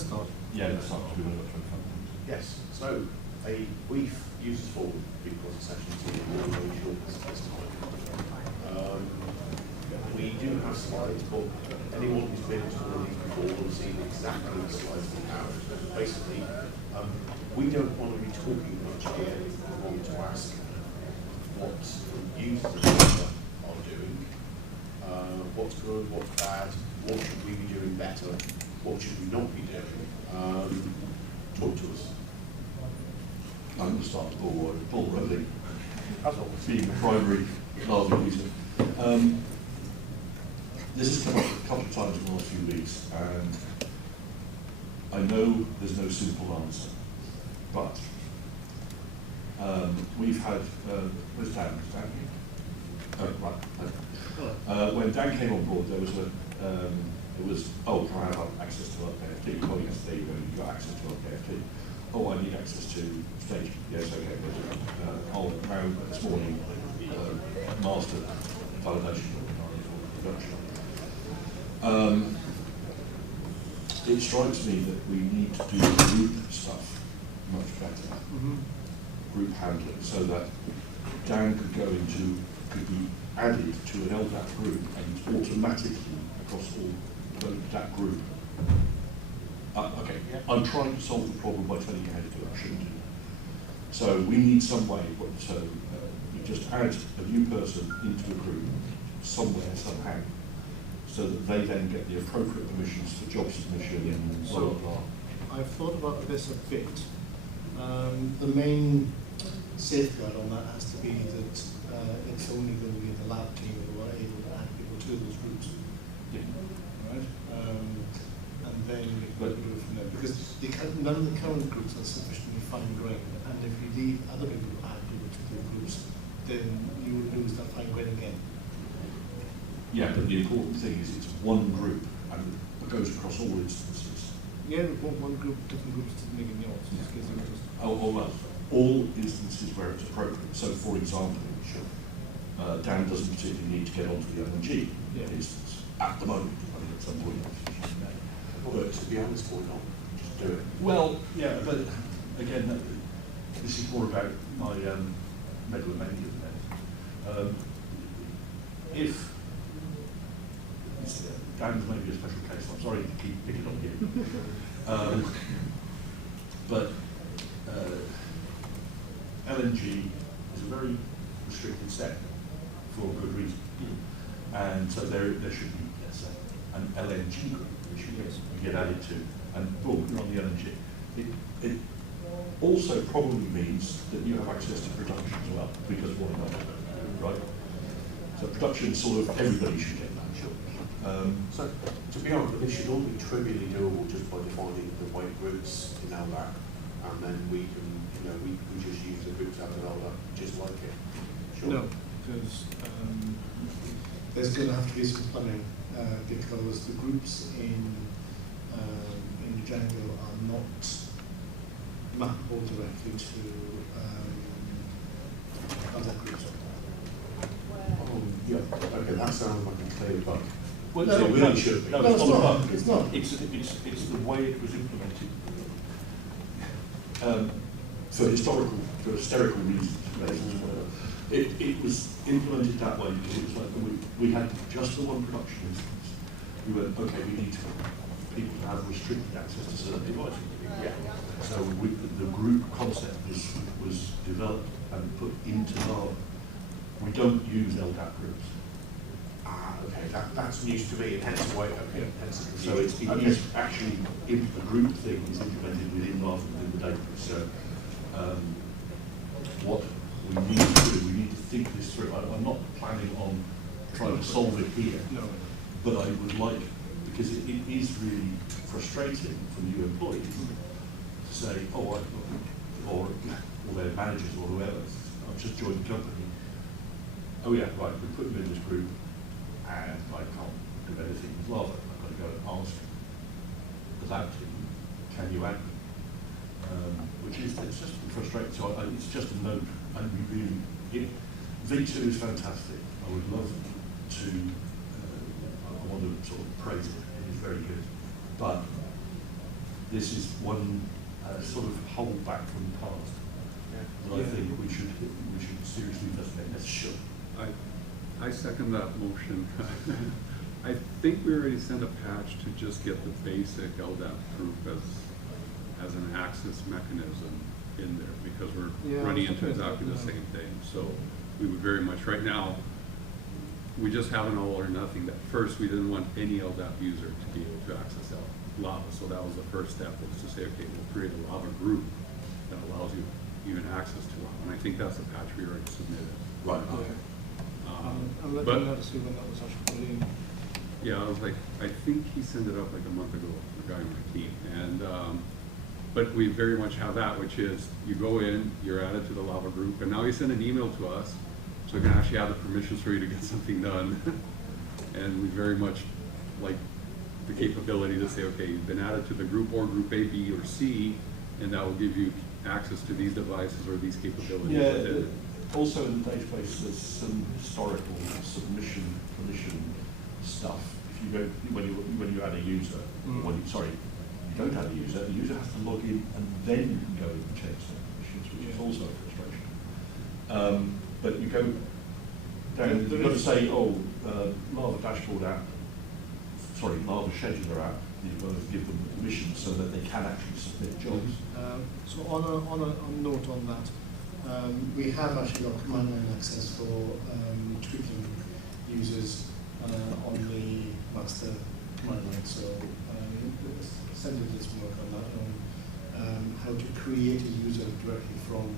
to start? Yeah, let's start because we've only got 25 minutes. Yes, so a brief user form because the session's very short this time. We do have slides, but anyone who's been to one of these before will have seen exactly the slides we have. Basically, we don't want to be talking much here. We want to ask what users of data are doing, what's good, what's bad, what should we be doing better, what should we not be doing. Talk to us. I'm going to start Paul Rowley, That's all. being the primary Laravel user. This has come up a couple of times in the last few weeks, and I know there's no simple answer, but we've had, where's Dan? Is Dan here? Oh, right. When Dan came on board, there was oh, can I have access to our KFT? Oh, yes, there you go, you've got access to our KFT. Oh, I need access to stage. Yes, okay. Oh, now this morning, master validation production. It strikes me that we need to do group stuff much better, group handling, so that Dan could be added to an LDAP group and automatically across all that group. Okay, I'm trying to solve the problem by telling you how to do it. I shouldn't do that. So we need some way, so you just add a new person into a group somewhere, somehow, so that they then get the appropriate permissions for job submission and blah, blah, blah. I've thought about this a bit. The main safeguard on that has to be that it's only going to be the lab team who are able to add people to those groups. Yeah. Right? And then we can do it from there. Because none of the current groups are sufficiently fine-grained, and if you leave other people to add people to the groups, then you will lose that fine-grain again. Yeah, but the important thing is it's one group and it goes across all instances. Yeah, one group, different groups doesn't make any odds. Yeah. Well, all instances where it's appropriate. So, for example, Dan doesn't particularly need to get onto the LNG instance at the moment. I mean, at some point. But to be honest, why not? Just do it. Well, yeah, but again, this is more about my megalomania than if Dan's maybe a special case, I'm sorry to keep picking on you. But LNG is a very restricted set for good reason. And so there should be, let's say, an LNG group which you get added to, and boom, you're on the LNG. It also probably means that you have access to production as well, because why not, right? So production sort of, everybody should get that. So, to be honest, this should all be trivially doable just by defining the weight groups in LDAP, and then we can, we just use the groups out of LDAP just like it. Sure. No, because there's going to have to be some plumbing because the groups in Django are not mappable directly to other groups. Oh, yeah. Okay, that sounds like a clear bug. Well, no, it really should be. No, it's not a not. bug. It's not. It's the way it was implemented. For hysterical reasons, it was implemented that way because it was like we had just the one production instance. We went, okay, we need people to have restricted access to certain devices. Yeah. So the group concept was developed and put into Laravel. We don't use LDAP groups. Okay, that's news to me, and hence why. Okay, hence the so it is actually the group thing is implemented within Laravel within the database. So what we need to do, we need to think this through. I'm not planning on trying to solve it here, but I would like, because it is really frustrating for new employees to say, oh, or their managers or whoever, I've just joined the company. Oh yeah, right, we put them in this group, and I can't do anything with Laravel. I've got to go and ask the lab team, can you add me? Which is, it's just frustrating. So it's just a note, and we really, V2 is fantastic. I would love to, I want to sort of praise it. It is very good. But this is one sort of hold back from the past. That I think we should seriously investigate. Yes, sure. I second that motion. I think we already sent a patch to just get the basic LDAP proof as an access mechanism in there, because we're running into exactly the same thing. So we would very much, right now, we just have an all or nothing. That first, we didn't want any LDAP user to be able to access Lava. So that was the first step, was to say, okay, we'll create a Lava group that allows you even access to Lava. And I think that's a patch we already submitted. Right. I'm looking to see when that was actually put in. Yeah, I was like, I think he sent it up like a month ago, the guy on my team. And, but we very much have that, which is you go in, you're added to the Lava group, and now you send an email to us, so we can actually have the permissions for you to get something done. And we very much like the capability to say, okay, you've been added to the group or group A, B, or C, and that will give you access to these devices or these capabilities. Yeah, also in the database there's some historical submission permission stuff. If you go, when you add a user, sorry, you don't add a user, the user has to log in and then you can go and change the permissions, which is also a frustration. But you go down, you've got to say, Lava dashboard app, Lava scheduler app, you've got to give them permissions so that they can actually submit jobs. So on a note on that, we have actually got command line access for tweaking users on the master command line. So Sandy did some work on that, on how to create a user directly from.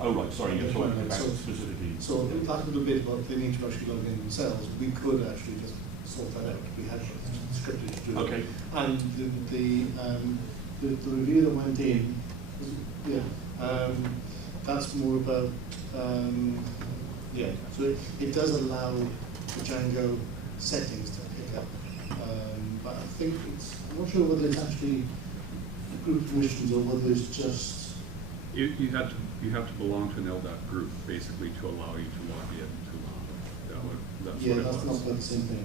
Oh right, sorry, you're talking about specifically. So that little bit about they need to actually log in themselves, we could actually just sort that out. We had scripted to do it. Okay. And the review that went in, that's more about, so it does allow the Django settings to pick up. But I think I'm not sure whether it's actually group permissions or whether it's just. You have to belong to an LDAP group, basically, to allow you to log in to Lava. That's not the same thing.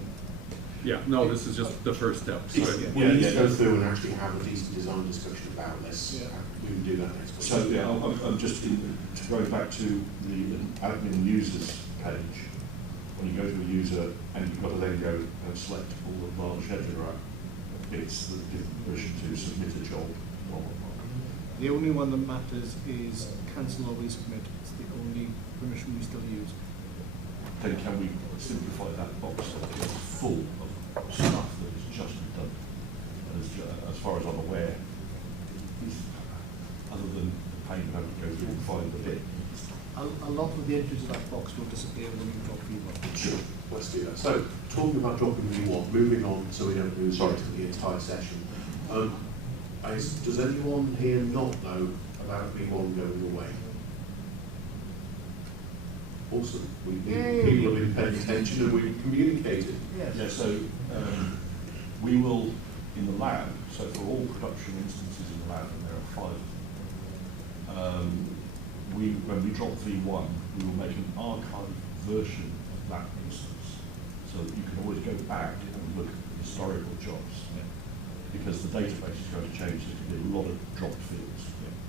Yeah, no, this is just the first step. So we need to go through and actually have a decent design discussion about this. We can do that next week. So I'm just going back to the admin users page. When you go to a user and you've got to then go and select all the Lava scheduler app, it's the permission to submit a job. The only one that matters is cancel or resubmit. It's the only permission we still use. Then can we simplify that box so that it's full of stuff that is just done? As far as I'm aware, other than the pain of having to go through and find the bit. A lot of the entries of that box will disappear when you drop V1. Sure, let's do that. So, talking about dropping V1, moving on so we don't lose the entire session. Does anyone here not know about V1 going away? Awesome. People have been paying attention and we've communicated. Yes. Yeah, so we will, in the lab, so for all production instances in the lab, and there are 5 when we drop V1, we will make an archive version of that instance, so that you can always go back and look at the historical jobs. Because the database is going to change, there's going to be a lot of dropped fields.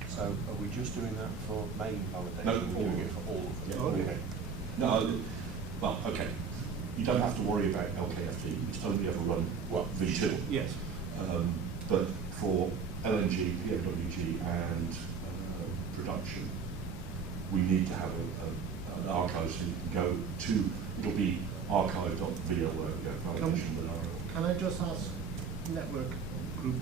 So are we just doing that for main validation? No, we're doing it for all of them? Yeah. Okay. No, well, okay. You don't have to worry about LKFD. It's only ever run V2. Yes. But for LNG, PMWG, and production, we need to have an archive so you can go to. It'll be archive.vo where we go validation Linaro. Can I just ask network group?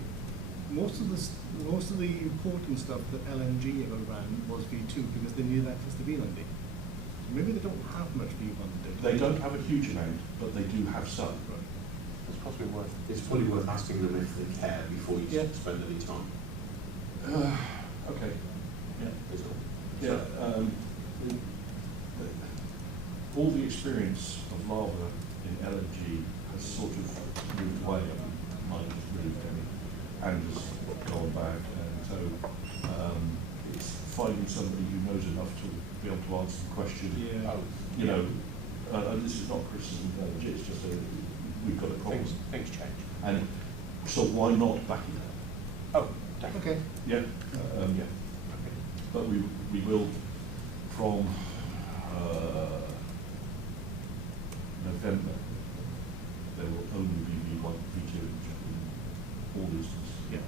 Most of the important stuff that LNG ever ran was V2 because they needed access to VLAN. So maybe they don't have much V1 data. They don't have a huge amount, but they do have some. Right. It's possibly worth. It's probably worth asking them if they care before you spend any time. Okay. Yeah. So, all the experience of Lava in LNG has sort of moved away. Mine has moved and has gone back, and so it's finding somebody who knows enough to be able to answer the question. You know, and this is not criticism of LNG, it's just we've got a problem. Things change. And So why not back it up? Oh, definitely. Okay. Yeah. Yeah. But we will, from November, there will only be one feature in all instances. Yeah.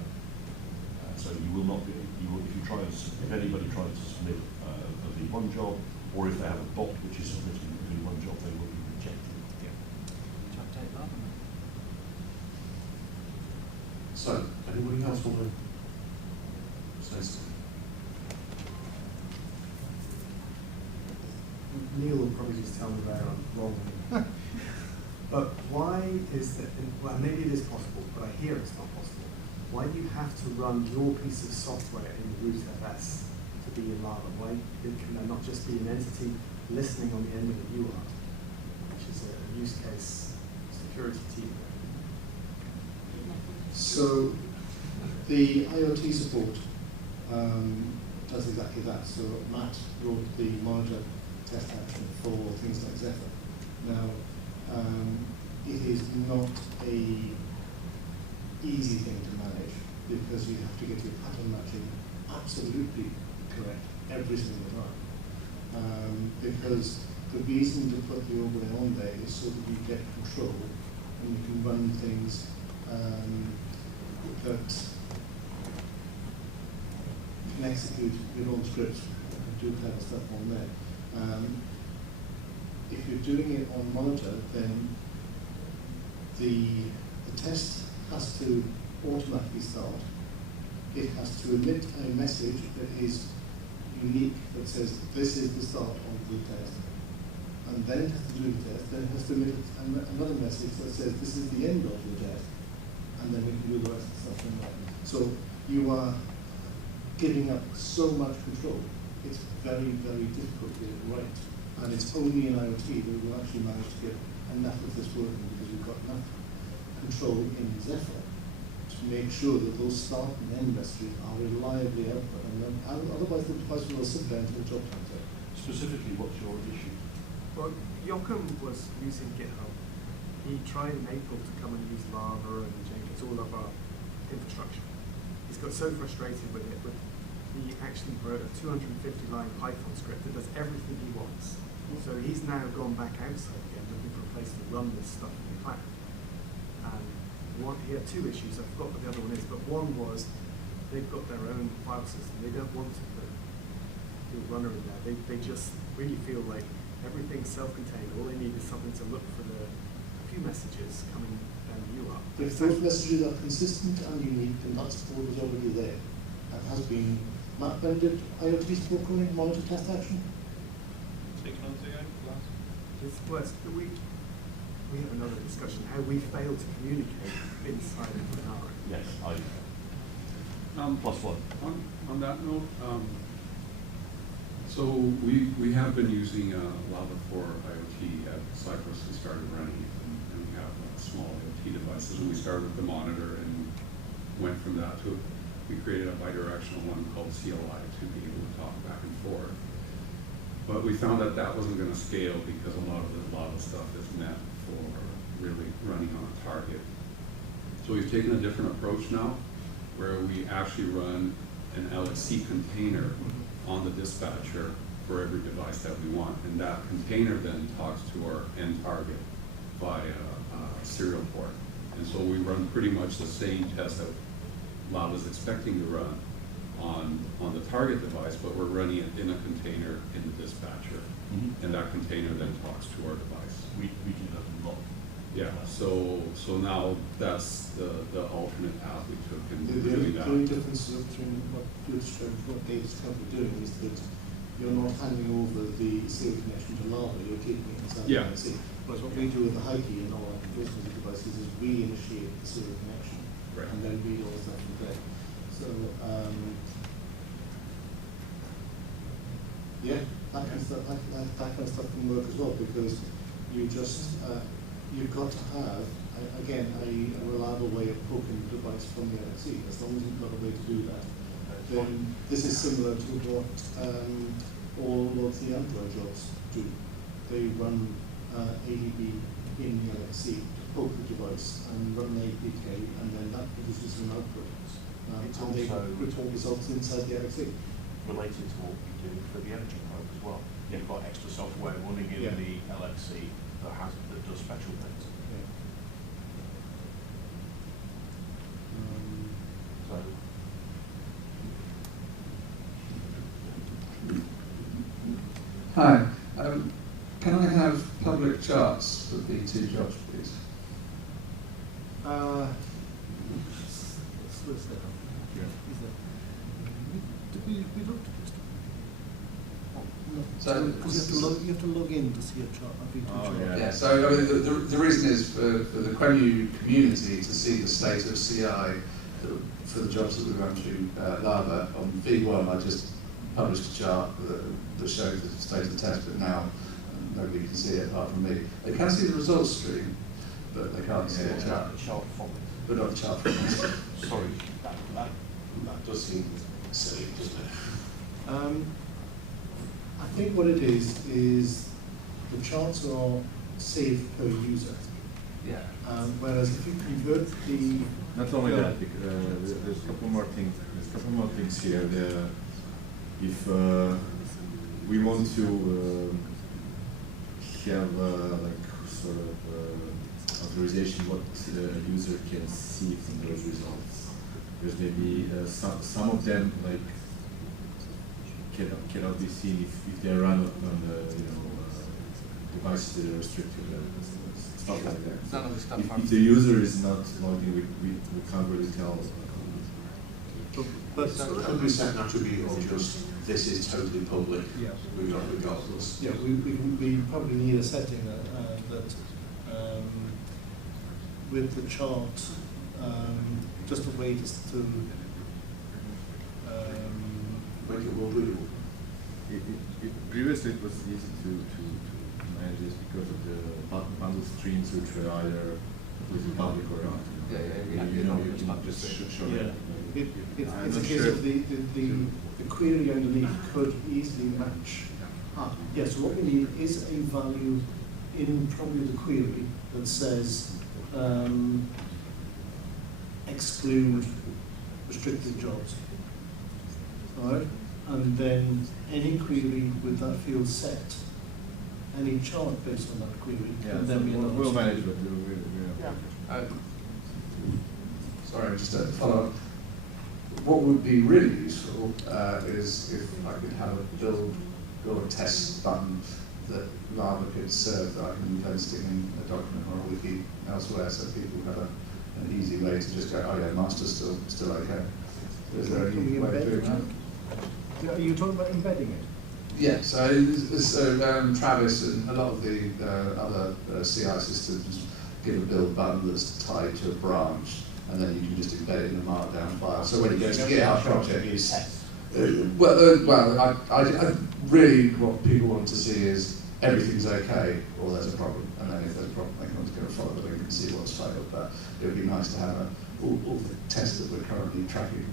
So you will not be, if you try and, if anybody tries to submit a V1 job, or if they have a bot which is submitting a V1 job, they will be rejected. Yeah. So, anybody else want to say something? Neil will probably just tell me where I'm wrong. But why is that, well, maybe it is possible, but I hear it's not possible. Why do you have to run your piece of software in rootfs to be in Lava? Why can there not just be an entity listening on the end of the UART, which is a use case security team? So the IoT support does exactly that. So Matt wrote the monitor test action for things like Zephyr. Now, it is not a easy thing to manage because you have to get your pattern matching absolutely correct every single time. Because the reason to put the overlay on there is so that you get control and you can run things that you can execute your own scripts and do clever stuff on there. If you're doing it on monitor, then the test has to automatically start. It has to emit a message that is unique, that says this is the start of the test. And then it has to do the test, then it has to emit another message that says this is the end of the test. And then we can do the rest of the stuff in there. So you are giving up so much control. It's very, very difficult to get it right. And it's only in IoT that we will actually manage to get enough of this working because we've got enough control in Zephyr to make sure that those start and end messages are reliably output. And then, otherwise the device will sit there until the job time's out. Specifically, what's your issue? Well, Joachim was using GitHub. He tried in April to come and use Lava and Jenkins, all of our infrastructure. He's got so frustrated with it, but he actually wrote a 250-line Python script that does everything he wants. So he's now gone back outside again, looking for a place to run this stuff in the cloud. And he had two issues. I forgot what the other one is, but one was they've got their own file system. They don't want to put a runner in there. They just really feel like everything's self-contained. All they need is something to look for a few messages coming down the UART. If those messages are consistent and unique, then that support is already there. And has been. Matt, when did IoT support come in, monitor test action? 6 months ago, last. It's worse. We have another discussion how we fail to communicate inside of Linaro. Yes, plus one. On that note, so we have been using Lava for IoT at Cypress. We started running it, and we have small IoT devices, and we started with the monitor and went from that to we created a bidirectional one called CLI to be able to talk back and forth. But we found that that wasn't going to scale because a lot of stuff is meant for really running on a target. So we've taken a different approach now, where we actually run an LXC container on the dispatcher for every device that we want. And that container then talks to our end target via serial port. And so we run pretty much the same test that Lava is expecting to run on the target device, but we're running it in a container in the dispatcher. And that container then talks to our device. We do that a lot. Yeah, so now that's the alternate path we took in doing that. The only difference between what you're describing and what Dave's currently doing is that you're not handing over the serial connection to Lava, you're keeping it inside the IC. Whereas what we do with the Hyatt and all our control devices is we initiate the serial connection and then read all the stuff from there. So, yeah, that kind of stuff can work as well because you just, you've got to have, again, a reliable way of poking the device from the LXC. As long as you've got a way to do that, then this is similar to what all of the Android jobs do. They run ADB in the LXC to poke the device and run an APK, and then that produces an output. It's and they also- return results inside the LXE. Related to what we do for the energy probe as well. You've got extra software running in Yeah. the LXC that does special things. Yeah. So Hi. Can I have public charts for B2 jobs, please? What's that? Is that? Did we looked at this? No. So- Because you have to log in to see a chart, a V2 Oh, chart. Yeah, so I mean, the reason is for the Quenu community to see the state of CI for the jobs that we run through Lava. On V1, I just published a chart that shows the state of the test, but now nobody can see it apart from me. They can see the results stream, but they can't see a chart, sharp font. but not the chart from us. Sorry, that does seem silly, doesn't it? I think what it is the charts are saved per user. Yeah. Whereas if you convert the Not only Yeah. that, there's a couple more things. There's a couple more things here. If we want to have like sort of authorization what a user can see from those results, there's maybe some of them like cannot be seen if they run on devices that are restricted. Stuff like that. None of the stuff If the user is not logged in, we can't really tell. but Should we set an attribute of just this is totally public, yeah. regardless? Yeah, we probably need a setting that with the chart, just a way to Make it more readable. Previously, it was easy to manage this because of the bundle streams, which were either with public or not. You can just show yeah. it. It's a case of the query underneath could easily match. Yeah, so what we need is a value in probably the query that says exclude restricted jobs. All right? And then any query with that field set, any chart based on that query, and then we'll manage it. Sorry, just a follow-up. What would be really useful is if I could have a build or test button that Lava could serve that I can then stick in a document or a wiki elsewhere, so people have an easy way to just go, oh yeah, master's still okay. Is there any way of doing that? Are you talking about embedding it? Yeah, so Travis and a lot of the other CI systems give a build button that's tied to a branch, and then you can just embed it in a markdown file. So when you go to GitHub project, I really what people want to see is everything's okay or there's a problem, and then if there's a problem, they can go follow the link and see what's failed. But it would be nice to have all the tests that we're currently tracking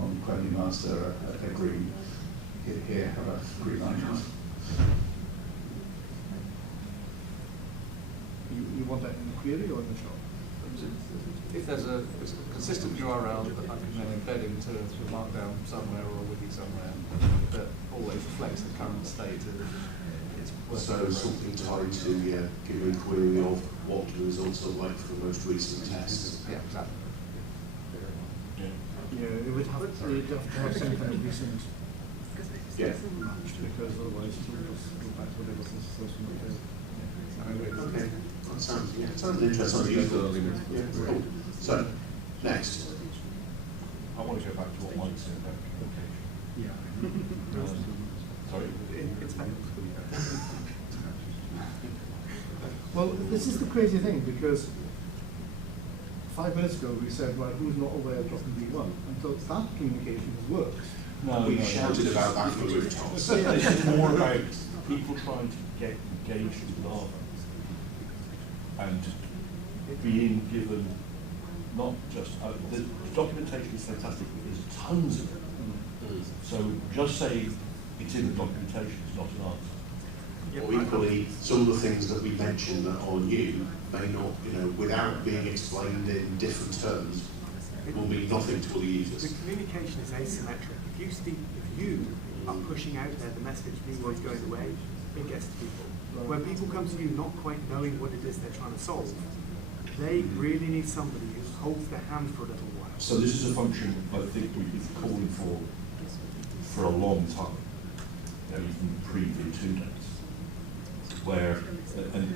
on Quenu Master are green. Here have a green icon. You want that in the query or in the chart? If there's a consistent URL that I can then embed into a markdown somewhere or a wiki somewhere that always reflects the current state of it's So something tied to give a query of what the results are like for the most recent tests. Yeah, exactly. Yeah, it would have to have some kind of recent Yeah. match, because otherwise it will just go back to whatever was supposed to be. Okay. That sounds interesting. Useful. Yeah. Cool. So, next. I want to go back to what Mike said about communication. Yeah. Sorry. It's fine. Well, this is the crazy thing, because 5 minutes ago we said, well, who's not aware of dropping V1? And so that communication works. We shouted about that for rooftops. This is more about people trying to get engaged with Lava and being given not just the documentation is fantastic, but there's tons of it. So just saying it's in the documentation is not an answer. The Or equally, some of the things that we mentioned that are new may not, without being explained in different terms, will mean nothing to other users. The communication is asymmetric. If you are pushing out there the message, meanwhile it's going away, it gets to people. When people come to you not quite knowing what it is they're trying to solve, they really need somebody who holds their hand for a little while. So this is a function I think we've been calling for a long time, even pre-V2 days, where, and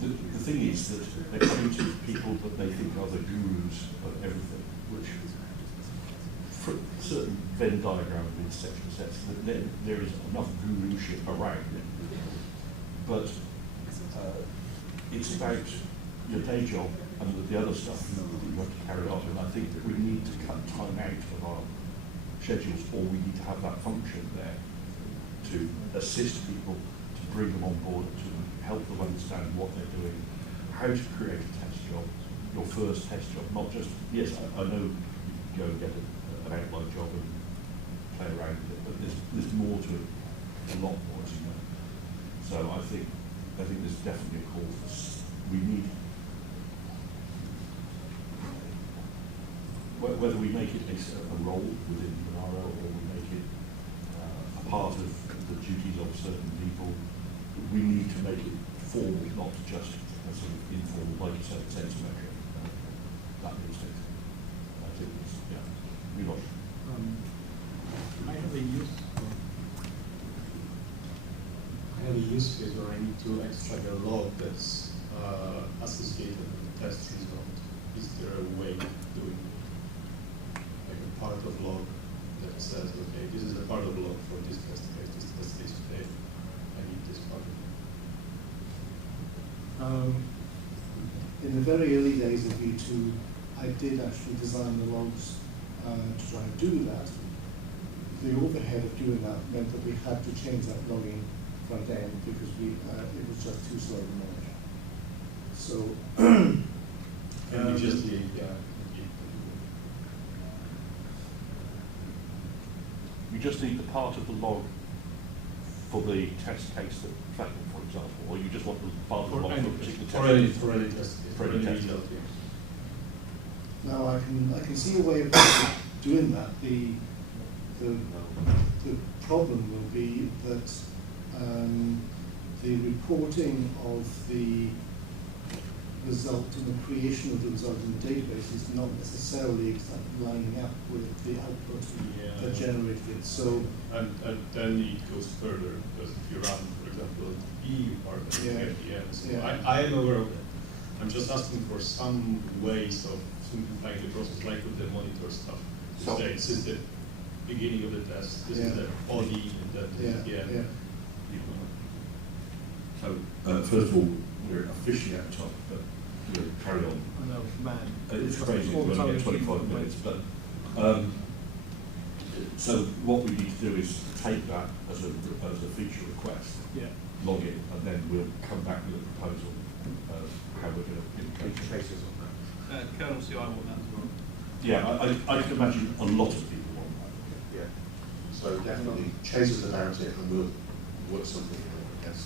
the thing is that they're coming to people that they think are the gurus of everything, which for certain Venn diagram of intersection sets, that there is enough guruship around, but it's about your day job and the other stuff that you have to carry on. And I think that we need to cut time out of our schedules, or we need to have that function there to assist people, to bring them on board, to help them understand what they're doing, how to create a test job, your first test job, not just, yes, I know you can go and get an outline job and play around with it, but there's more to it, a lot more, as you know. So I think there's definitely a call for we need, whether we make it a role within Linaro or we make it a part of the duties of certain people, we need to make it formal, not just a sort of informal, like you said, sense measure. That needs to, I think, we got. I have a use case where I need to extract a log that's associated with the test result. Is there a way of doing like a part of log that says, okay, this is the part of log for this test case, this test case today. I need this part of it. In the very early days of V2, I did actually design the logs to try and do that. The overhead of doing that meant that we had to change that logging front end because it was just too slow to manage. So, and you just You just need the part of the log for the test case that failed, for example, or you just want the part of the log for a particular test. For any test. For any test. Now I can see a way of doing that. The problem will be that the reporting of the result and the creation of the result in the database is not necessarily exactly lining up with the output that generated it. So and then it goes further because if you run, for example, the EU part of the end. So I am aware of that. I'm just asking for some ways of simplifying the process, like with the monitor stuff. So this is the beginning of the test. This is the body, and that is the end. So first of all, we're officially out of time, but we'll carry on. I know, man. It's crazy, we're only at 25 minutes, but so what we need to do is take that as a feature request, log it, and then we'll come back with a proposal of how we're going to implement traces on that. Kernel CI want that as well. Yeah, I can imagine a lot of people want that. Yeah. So definitely chase us about it, and we'll work something out, I guess.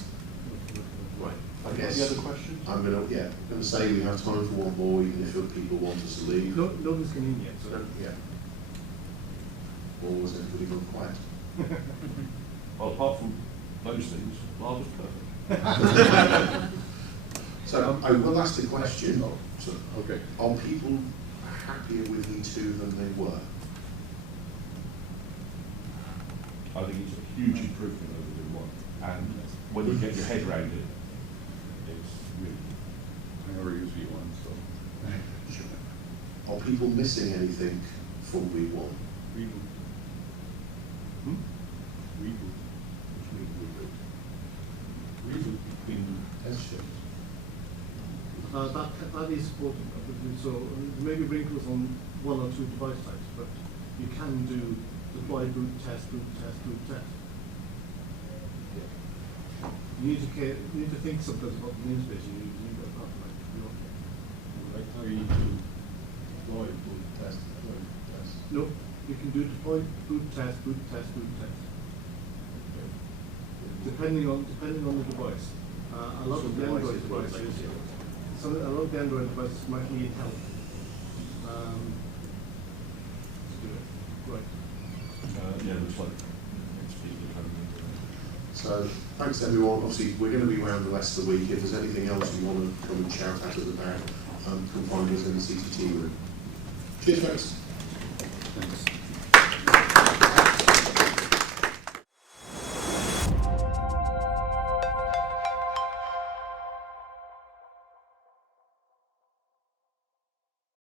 Right. I guess. Any other questions? I'm going to say we have time for one more, even if people want us to leave. No, nobody's coming in yet. So Or was it pretty good quiet? Well, apart from those things, lava's perfect. So I will ask the question. So, okay. Are people happier with V2 than they were? I think it's a huge improvement over V1, and when you get your head around it, it's really. I never use V1, so. Are people missing anything from V1? Reboot. Reboot. Reboot between test shows. That is important. So maybe wrinkles on one or two device types, but you can do deploy, boot, test, boot, test, boot, test. You need to think sometimes about the namespace you use. You've got that Right now you need to deploy, boot, test, deploy, test. No, you can do deploy, boot, test, boot, test, boot, test. Okay. depending on the device. A lot of the Android devices, a lot of the Android devices might need help. Let's do it. Right. Yeah, looks like. So, thanks everyone. Obviously, we're going to be around the rest of the week. If there's anything else you want to come and shout at us about, come find us in the CCT room. Cheers, folks. Thanks.